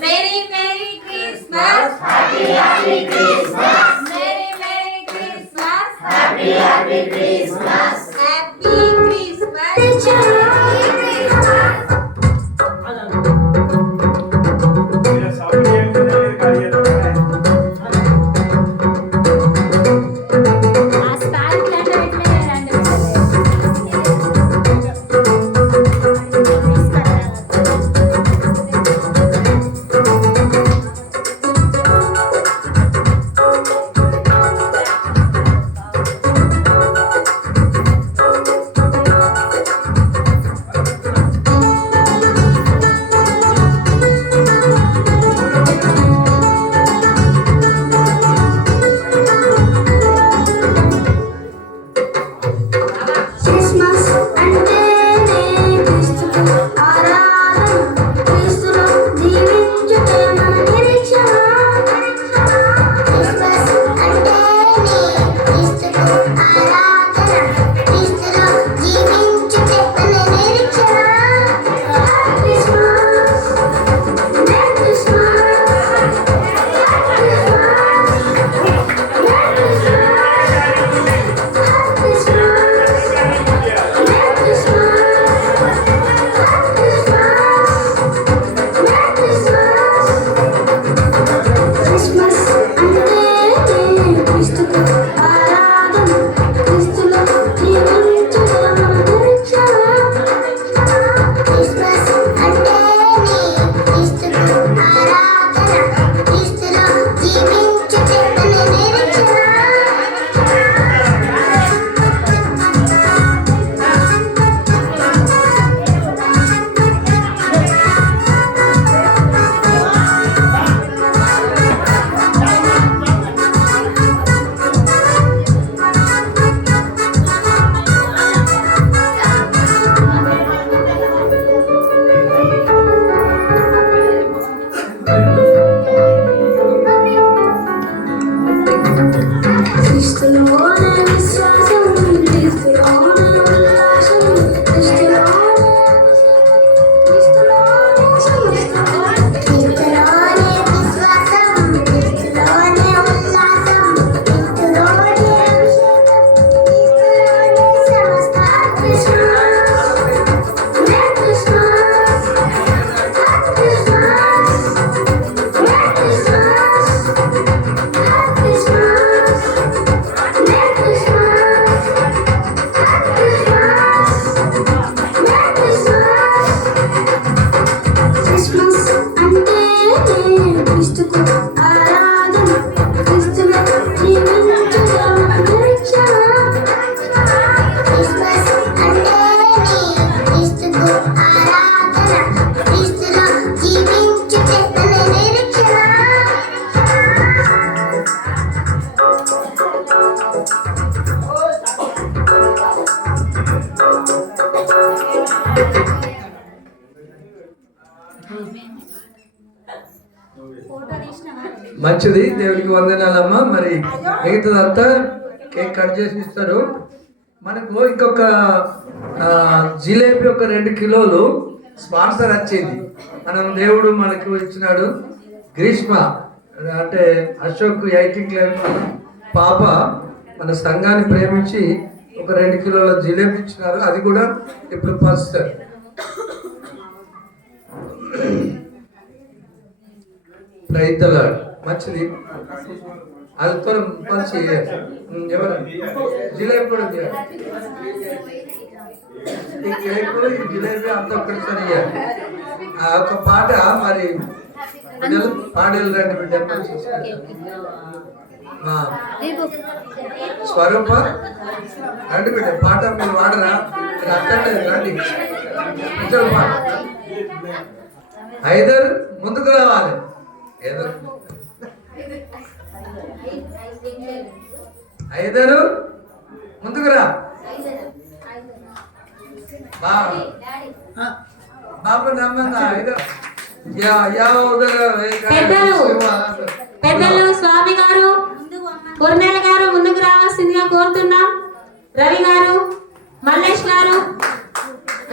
Merry Merry Christmas. Happy Happy Christmas. Merry Merry Christmas. Happy Happy Christmas. Happy Christmas. మంచిది. దేవుడికి వందనాలమ్మా. మరి మిగతాదంతా cake cut చేసి ఇస్తారు. మనకు ఇంకొక జిలేబీ ఒక 2 కిలోలు స్పాన్సర్ వచ్చింది. దేవుడు మనకు ఇచ్చినాడు. గ్రీష్మ అంటే అశోక్ 8th క్లాస్ పాప మన సంఘాన్ని ప్రేమించి ఒక 2 కిలోల జిలేబీ ఇచ్చినారు. అది కూడా ఇప్పుడు ఫస్ట్ రైతులు మంచిది. అది తో మంచి ఎవరు జిలేబీ కూడా ఈ కేక్ ఈ జిలేబీ అంతా ఒకటిసారి ఆ ఒక పాట మరి పాడేలు రండి బిడ్డ స్వరూప రండి బిడ్డ పాట మీరు వాడరా అర్థం రండి పాట. ఐదరు ముందుకు రావాలి. ఐదరు ముందుకురా బాబు నమ్మ పెద్దలు స్వామి గారు కొర్నేల గారు ముందుకు రావాల్సిందిగా కోరుతున్నాం. రవి గారు మల్లేష్ గారు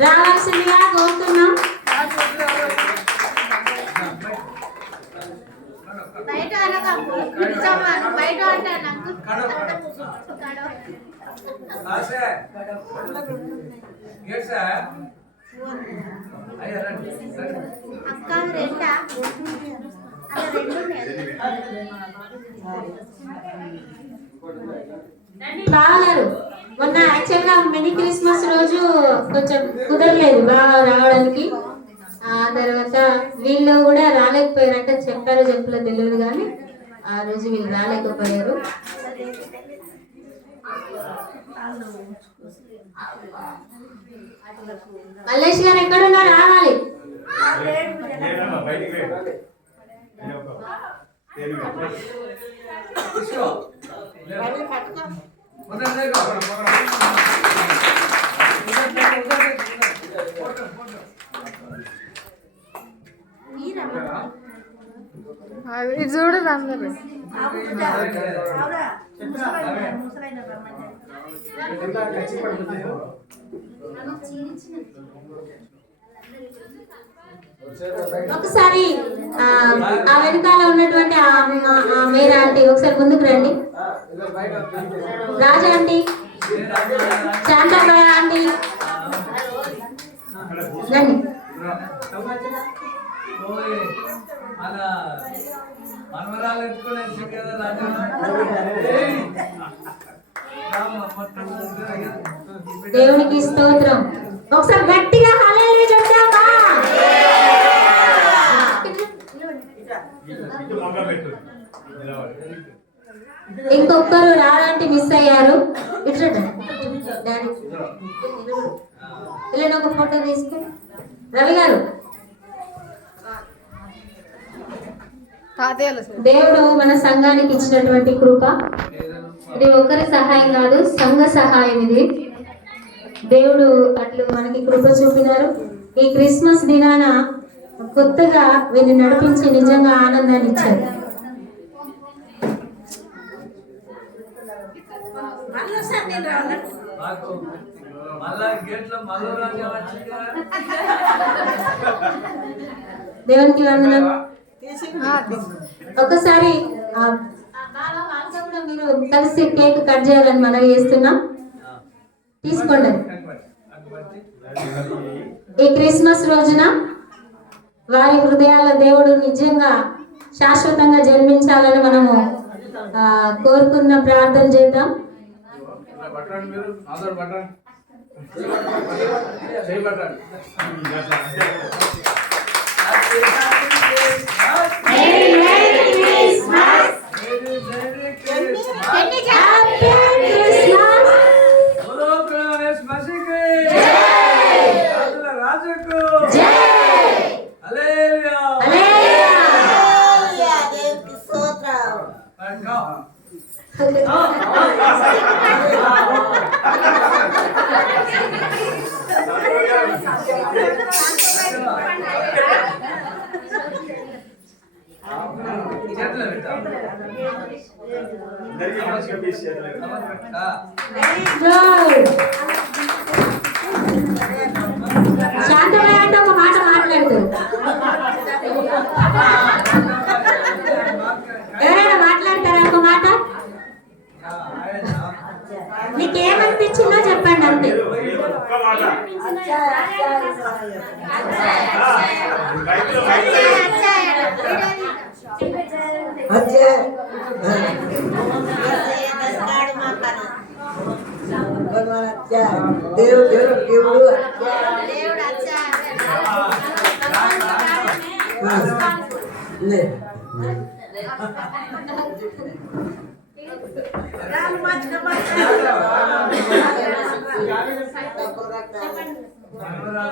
రావాల్సిందిగా కోరుతున్నాం. బాగారు మొన్న యాక్చువల్గా మినీ క్రిస్మస్ రోజు కొంచెం కుదరలేదు బాగా రావడానికి. ఆ తర్వాత వీళ్ళు కూడా రాలేకపోయారు, అంటే చెప్పారో చెప్పలేదు తెలియదు కానీ ఆ రోజు వీళ్ళు రాలేకపోయారు. మల్లేష్ గారు ఎక్కడున్నా రావాలి. ఇది చూడదు అందరు. ఒకసారి ఆ వెనకాల ఉన్నటువంటి మేరా ఆంటీ ఒకసారి ముందుకు రండి. రాజా ఆంటీ, శాంతమ్మ ఆంటీ రండి. దేవునికి స్తోత్రం. ఒకసారి గట్టిగా హల్లెలూయా చెప్దామా? ఇంకొకరు రాదంటే మిస్ అయ్యారు. ఇట్లా డాడీ ఇలా ఒక ఫోటో తీసుకో. రవి గారు, దేవుడు మన సంఘానికి ఇచ్చినటువంటి కృప ఇది ఒకరి సహాయం కాదు, సంఘ సహాయం. ఇది దేవుడు అట్లు మనకి కృప చూపినారు. ఈ క్రిస్మస్ దినాన కొత్తగా వీరిని నడిపించి నిజంగా ఆనందాన్ని ఇచ్చారు. దేవునికి వందనం. ఒకసారి వాళ్ళతో కూడా మీరు కలిసి కేక్ కట్ చేయాలని మనం చేస్తున్నాం. తీసుకోండి. ఈ క్రిస్మస్ రోజున వారి హృదయాల దేవుడు నిజంగా శాశ్వతంగా జన్మించాలని మనము కోరుకున్న ప్రార్థన చేద్దాం. శాంతమయ్య అంటే ఒక మాట మాట్లాడుతుంది. ఎవరైనా మాట్లాడతారా ఒక మాట? మీకేమనిపించిందో చెప్పండి అంతే.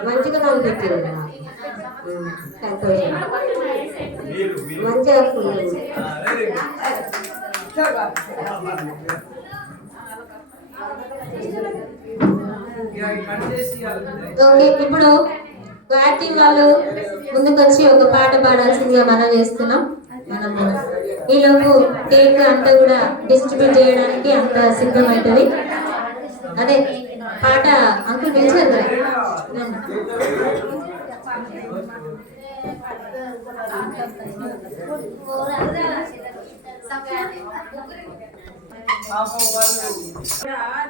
మంచిగా నాకు పెట్టారు సంతోషం. మంచిగా ఓకే. ఇప్పుడు యాక్టివ్ వాళ్ళు ముందుకు వచ్చి ఒక పాట పాడాల్సిందిగా మనం చేస్తున్నాం. మనము ఈలోపు కేక్ అంతా కూడా డిస్ట్రిబ్యూట్ చేయడానికి అంత సిద్ధమవుతుంది. అదే పాట అంకుల్ పిలిచారు కదా.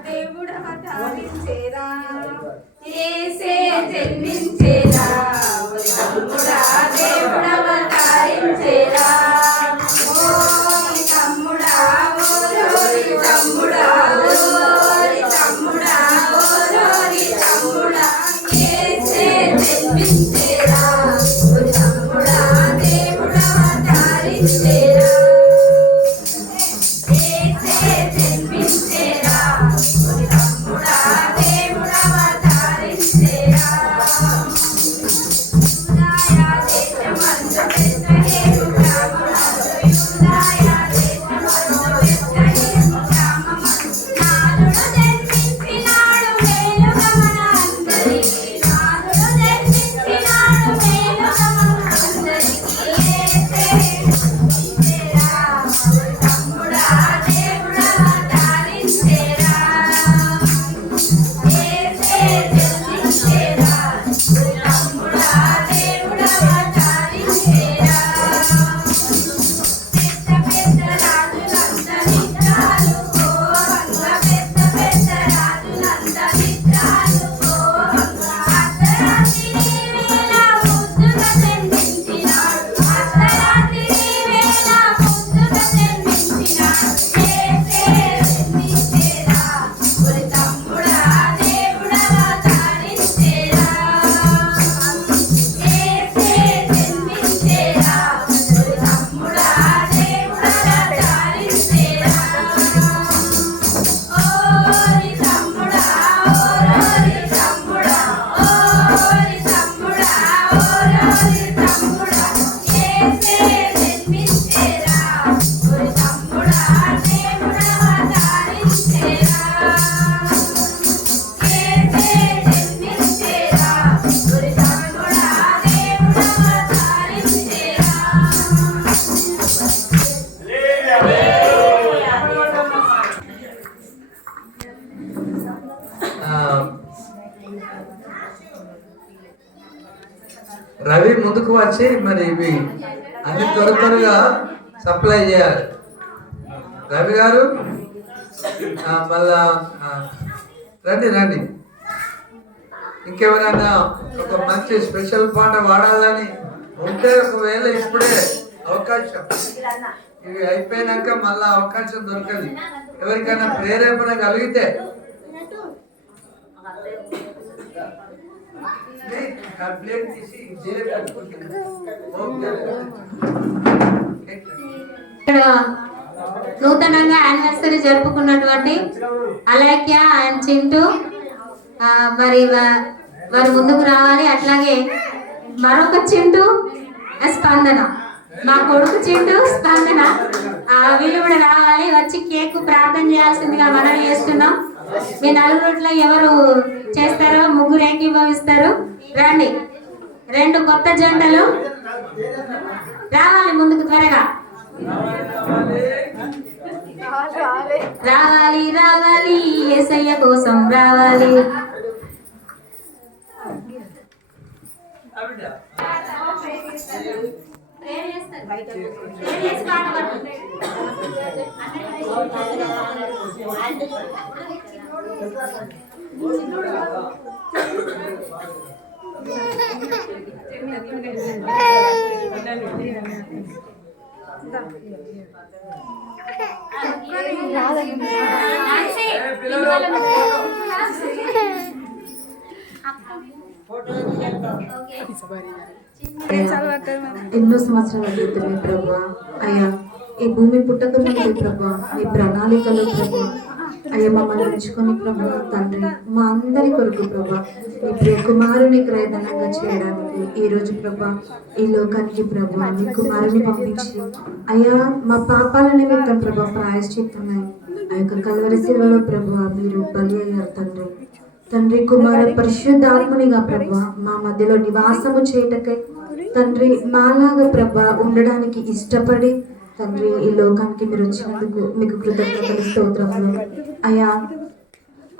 దేవుడు అవతరించేరా యేసే జన్మించేరా తమ్ముడా దేవుడు అవతరించేరా ఓరి తమ్ముడా ఓరి తమ్ముడా ఓరి తమ్ముడా ఓరి తమ్ముడా యేసే జన్మించేరా ఓరి తమ్ముడా దేవుడు అవతరించేరా రవి ముందుకు వచ్చి మరి ఇవి అన్ని త్వరగా సప్లై చేయాలి. రవి గారు మళ్ళా రండి రండి. ఇంకెవరైనా ఒక మంచి స్పెషల్ పాట వాడాలని ఉంటే ఒకవేళ ఇప్పుడే అవకాశం, ఇవి అయిపోయినాక మళ్ళా అవకాశం దొరకదు. ఎవరికైనా ప్రేరేపణ కలిగితే కంప్లైంట్ తీసి ఇక్కడ నూతనంగా యానివర్సరీ జరుపుకున్నటువంటి అలైక్య అండ్ చింటూ మరి వారు ముందుకు రావాలి. అట్లాగే మరొక చింటూ స్పందన, మా కొడుకు చింటూ స్పందన, వీళ్ళు కూడా రావాలి. వచ్చి కేక్ ప్రార్థన చేయాల్సిందిగా మనం చేస్తున్నాం. మీ నలుగురిలో ఎవరు చేస్తారో ముగ్గురు ఏకీభవిస్తారు. రండి, రెండు కొత్త జంటలు రావాలి ముందుకు త్వరగా. రావాలి రావాలి యేసయ్య కోసం రావాలి. ఎన్నో సంవత్సరాల క్రితమే ప్రభా అయ్యా ఈ భూమి పుట్టక ముందే ప్రభా మీ ప్రణాళికలో ప్రభా అయ్యా మమ్మల్ని ఉంచుకొని ప్రభా తండ్రి మా అందరి కొరకు ప్రభా మీ ప్రియ కుమారుని క్రయధనంగా చేయడానికి ఈ రోజు ప్రభా ఈ లోకానికి ప్రభా మీ కుమారుని పంపించి అయ్యా మా పాపాల నిమిత్తం ప్రభా ప్రాయశ్చిత్తమై ఆ యొక్క కల్వరి శిలువలో ప్రభా మీరు బలి అయ్యారు తండ్రి. తండ్రి కుమార పరిశుద్ధాత్మనిగా ప్రభా మా మధ్యలో నివాసము చేయటకై తండ్రి మాలాగా ప్రభా ఉండడానికి ఇష్టపడి తండ్రి ఈ లోకానికి మీరు వచ్చినందుకు మీకు కృతజ్ఞతలు స్తోత్రములు. అయ్యా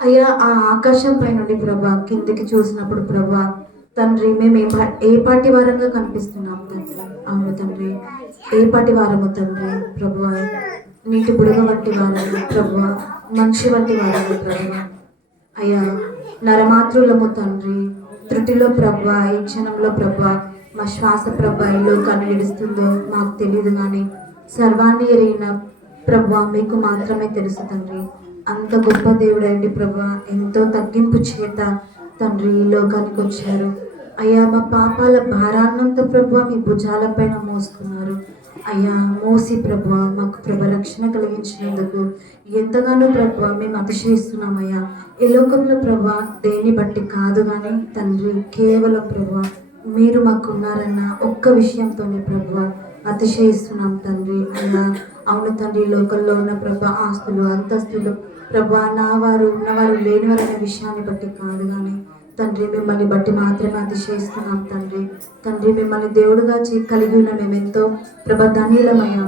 అయ్యా ఆ ఆకాశం పై నుండి ప్రభా కిందికి చూసినప్పుడు ప్రభా తండ్రి మేము ఏ పాటి వారంగా కనిపిస్తున్నాం తండ్రి. అవును తండ్రి, ఏ పాటి వారము తండ్రి ప్రభువా, నీటి బుడగ వంటి వారము ప్రభువా, మనిషి వంటి వారము ప్రభువా. అయ్యా నరమాతృలము తండ్రి, త్రుటిలో ప్రభువా, ఈ క్షణంలో ప్రభువా మా శ్వాస ప్రభువా ఈ లోకాన్ని విడుస్తుందో మాకు తెలియదు, కానీ సర్వాన్ని ఎరిగిన ప్రభువా మీకు మాత్రమే తెలుసు తండ్రి. అంత గొప్ప దేవుడండి ప్రభువా, ఎంతో తగ్గింపు చేత తండ్రి ఈ లోకానికి వచ్చారు. అయ్యా మా పాపాల భారాన్నంత ప్రభువా మీ భుజాలపైన మోసుకున్నారు. అయ్యా మోసి ప్రభువా మాకు రక్షణ కలిగించినందుకు ఎంతగానో ప్రభువా మేము అతిశయిస్తున్నామయ్యా. ఈ లోకంలో ప్రభువా దేన్ని బట్టి కాదు కానీ తండ్రి, కేవలం ప్రభువా మీరు మాకు ఉన్నారన్న ఒక్క విషయంతోనే ప్రభువా అతిశయిస్తున్నాం తండ్రి. అయ్యా అవును తండ్రి, లోకంలో ఉన్న ప్రభా ఆస్తులు అంతస్తులు ప్రభా నా వారు ఉన్నవారు లేనివారు అనే విషయాన్ని బట్టి కాదు కానీ తండ్రి మిమ్మల్ని బట్టి మాత్రమే అతిశయిస్తున్నాం తండ్రి. తండ్రి మిమ్మల్ని దేవుడుగా కలిగి ఉన్న మేము ఎంతో ప్రభా ధన్యులమయ్యా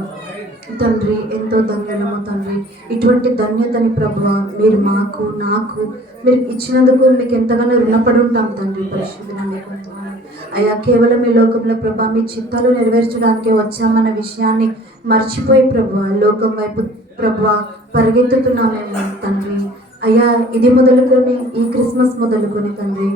తండ్రి, ఎంతో ధన్యులము తండ్రి. ఇటువంటి ధన్యతని ప్రభువా మీరు మాకు నాకు మీరు ఇచ్చినందుకు మీకు ఎంతగానో రుణపడి ఉంటాం తండ్రి. పరిశుద్ధుల మీకు అయ్యా కేవలం ఈ లోకంలో ప్రభా మీ చిత్తాలు నెరవేర్చడానికి వచ్చామన్న విషయాన్ని మర్చిపోయి ప్రభువా లోకం వైపు ప్రభువా పరిగెత్తుతున్నామేమో తండ్రి. అయ్యా ఇది మొదలుకొని ఈ క్రిస్మస్ మొదలుకొని తండ్రి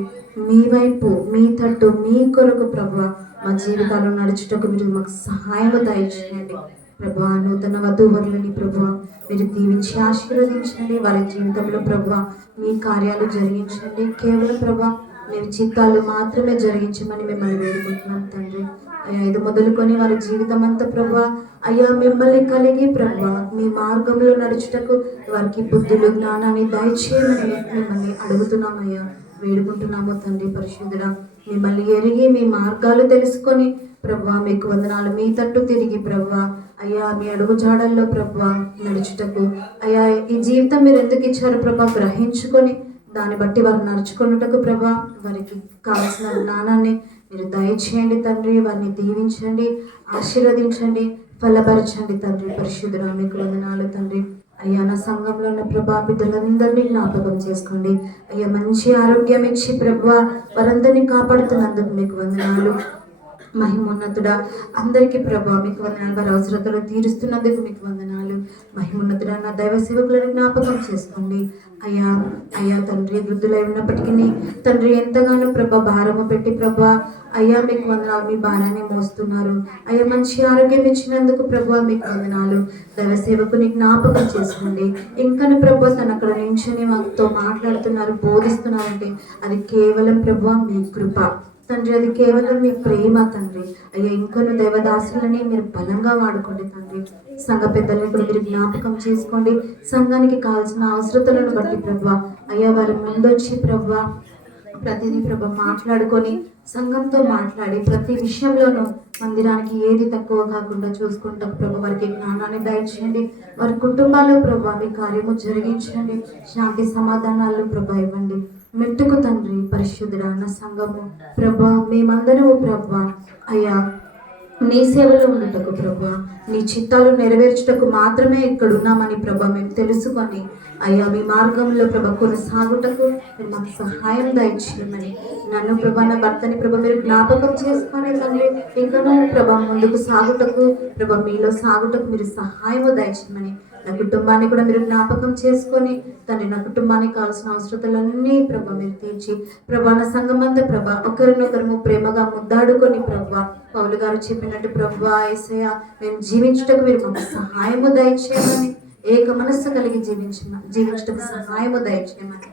మీ వైపు మీ తట్టు మీ కొరకు ప్రభువా మా జీవితాలు నడుచుటకు మీరు మాకు సహాయము దయచేయండి ప్రభువా. నూతన వధూవరులని ప్రభువా మీరు దీవించి ఆశీర్వదించండి. వారి జీవితంలో ప్రభువా మీ కార్యాలు జరిగించండి. కేవలం ప్రభువా మీరు చిత్తాలు మాత్రమే జరిగించమని మిమ్మల్ని వేడుకుంటున్నాం తండ్రి. అయ్యా ఇది మొదలుకొని వారి జీవితం అంతా ప్రభువా అయ్యా మిమ్మల్ని కలిగి ప్రభువా మీ మార్గంలో నడుచుటకు వారికి బుద్ధులు జ్ఞానాన్ని దయచేయమని మిమ్మల్ని అడుగుతున్నామయ్యా, వేడుకుంటున్నాము తండ్రి. పరిశుద్ధుడా మిమ్మల్ని ఎరిగి మీ మార్గాలు తెలుసుకొని ప్రభువా మీకు వందనాలు. మీ తట్టు తిరిగి ప్రభువా అయ్యా మీ అడుగు జాడల్లో ప్రభువా నడుచుటకు అయ్యా ఈ జీవితం మీరు ఎందుకు ఇచ్చారు ప్రభా గ్రహించుకొని దాన్ని బట్టి వారు నడుచుకున్నటకు ప్రభా వారికి కావాల్సిన జ్ఞానాన్ని మీరు దయచేయండి తండ్రి. వారిని దీవించండి, ఆశీర్వదించండి, ఫలపరచండి తండ్రి. పరిశుద్ధుడా మీకు వందనాలు తండ్రి. అయ్యా నా సంఘంలో ఉన్న ప్రభా బిడ్డలందరినీ జ్ఞాపకం చేసుకోండి. అయ్యా మంచి ఆరోగ్యం ఇచ్చి ప్రభువా వారందరినీ కాపాడుతున్నందుకు మీకు వందనాలు. మహిమోన్నతుడా అందరికీ ప్రభా మీకు వందనాలు. వారి అవసరతలు తీరుస్తున్నందుకు మీకు వందనాలు. మహిమోన్నతుడా నా దైవ సేవకులను జ్ఞాపకం చేసుకోండి. అయ్యా అయ్యా తండ్రి వృద్ధులై ఉన్నప్పటికీ తండ్రి ఎంతగానో ప్రభా భారము పెట్టి ప్రభా అయ్యా మీకు వందనాలు. మీ భారాన్ని మోస్తున్నారు. అయ్యా మంచి ఆరోగ్యం ఇచ్చినందుకు ప్రభా మీకు వందనాలు. దైవ సేవకుని జ్ఞాపకం చేసుకోండి. ఇంకను ప్రభా తను అక్కడ నించుని మాతో మాట్లాడుతున్నారు, బోధిస్తున్నారంటే అది కేవలం ప్రభా మీ కృప తండ్రి, అది కేవలం మీ ప్రేమ తండ్రి. అయ్యా ఇంకొన్ని దైవదాసులని మీరు బలంగా వాడుకోండి తండ్రి. సంఘ పెద్దలను కూడా మీరు జ్ఞాపకం చేసుకోండి. సంఘానికి కావాల్సిన అవసరతలను బట్టి ప్రభా అయ్యా వారి ముందొచ్చి ప్రభా ప్రతిదీ ప్రభా మాట్లాడుకొని సంఘంతో మాట్లాడి ప్రతి విషయంలోనూ మందిరానికి ఏది తక్కువ కాకుండా చూసుకుంటా ప్రభా వారికి జ్ఞానాన్ని దయచేయండి. వారి కుటుంబాల్లో ప్రభా మీ కార్యము జరిగించండి. శాంతి సమాధానాలను ప్రభా ఇవ్వండి. మెట్టుకు తండ్రి పరిశుద్ధుడా నా సంఘము ప్రభా మేమందరూ ప్రభా అయ్యా నీ సేవలో ఉండటకు ప్రభా నీ చిత్తాలు నెరవేర్చుటకు మాత్రమే ఇక్కడ ఉన్నామని ప్రభా మేము తెలుసుకొని అయ్యా మీ మార్గంలో ప్రభా కొనసాగుటకు మీరు మాకు సహాయం దయచేయమని నన్ను ప్రభా నా భర్తని ప్రభా మీరు జ్ఞాపకం చేసుకొని తండ్రి ఇంకనూ ప్రభా ముందుకు సాగుటకు ప్రభా మీలో సాగుటకు మీరు సహాయము దయచేయమని నా కుటుంబాన్ని కూడా మీరు జ్ఞాపకం చేసుకొని తండ్రి నా కుటుంబానికి కావాల్సిన అవసరతలన్నీ ప్రభా మీరు తీర్చి ప్రభా నా సంఘమంతా ప్రభా ఒకరినొకరు ప్రేమగా ముద్దాడుకొని ప్రభా పౌలు గారు చెప్పినట్టు ప్రభా యేసయ్యా మేము జీవించుటకు మీరు మాకు సహాయము దయచేయమని ఏక మనస్సు కలిగి జీవించుటకు సహాయము దయచేయమని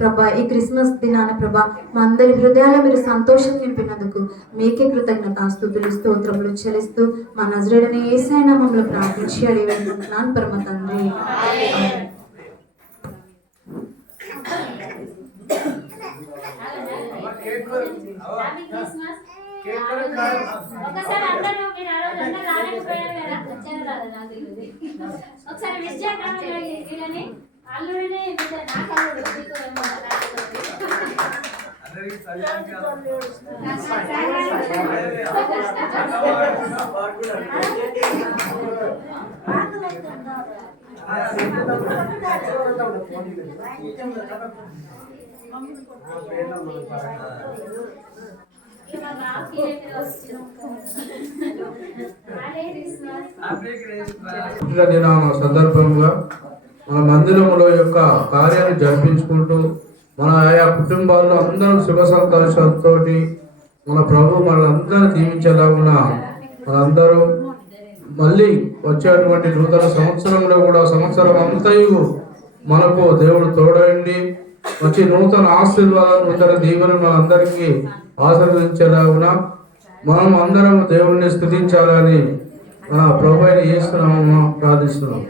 ప్రభా ఈ క్రిస్మస్ దినాన ప్రభా మా అందరి హృదయాల్లో మీరు సంతోషం నింపినందుకు మీకే కృతజ్ఞతాస్తుతులు స్తోత్రములు చెల్లిస్తూ మా నజరేయుడైన యేసయ్య నామములో ప్రార్థించి అడిగి వేడుకుంటున్నాను పరమ తండ్రి. ఒకసారి అందరూ మీరు అందరూ రాలేకపోయారు కదా, వచ్చారు రాదు నాకు తెలియదు. ఒకసారి విష్ చేద్దాం వీళ్ళని. అల్లుడిని నాకు అల్లుడు దినామ సందర్భంగా మన మందిరములో యొక్క కార్యాన్ని జరిపించుకుంటూ మన ఆయా కుటుంబాల్లో అందరం శుభ సంతోషాలతో మన ప్రభు మనందరూ దీవించేలాగున మనందరూ మళ్ళీ వచ్చేటువంటి నూతన సంవత్సరంలో కూడా సంవత్సరం అంతయు మనకు దేవుడు తోడండి వచ్చి నూతన ఆశీర్వాదాలు నూతన దీవెనలు మనందరికీ ఆశీర్వదించేలాగున మనం అందరం దేవుడిని స్తుతించాలని మన ప్రభు అయిన యేసునామమున ప్రార్థిస్తున్నాం.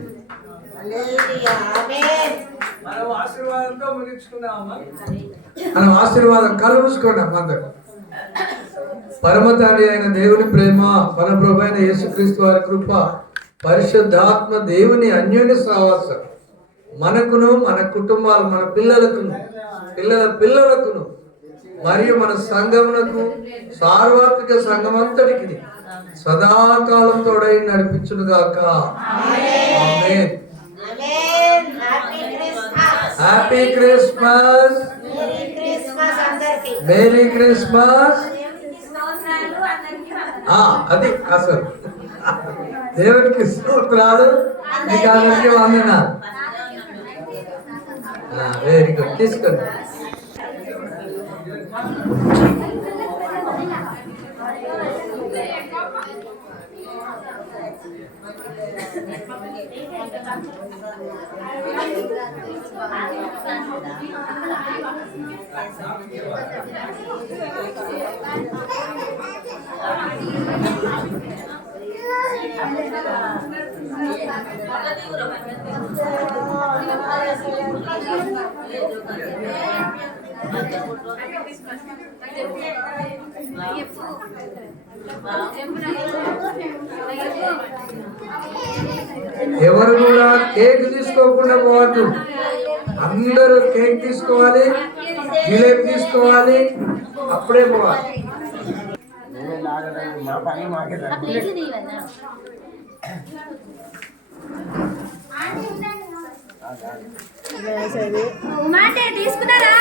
మనం ఆశీర్వాదం కలుగుసుకున్నాం అందరూ. పరమ తండ్రి అయిన దేవుని ప్రేమ, మన ప్రభు అయిన యేసుక్రీస్తు వారి కృప, పరిశుద్ధాత్మ దేవుని అన్యోన్య సహవాసం మనకును మన కుటుంబాలు మన పిల్లలకును పిల్లల పిల్లలకును మరియు మన సంఘమునకు సార్వత్రిక సంఘమంతటికి సదాకాలం తోడై నడిపించును గాక. Amen. Happy Christmas, merry Christmas. అది అసలు దేవునికి స్తోత్రాలు, మీకు అందరికీ వందనాలు. వెరీ గుడ్, తీసుకోండి. ఎవరు కూడా కేక్ తీసుకోకుండా పోవద్దు. అందరూ కేక్ తీసుకోవాలి, జిలేబీ తీసుకోవాలి, అప్పుడే పోవాలి. తీసుకున్నారా?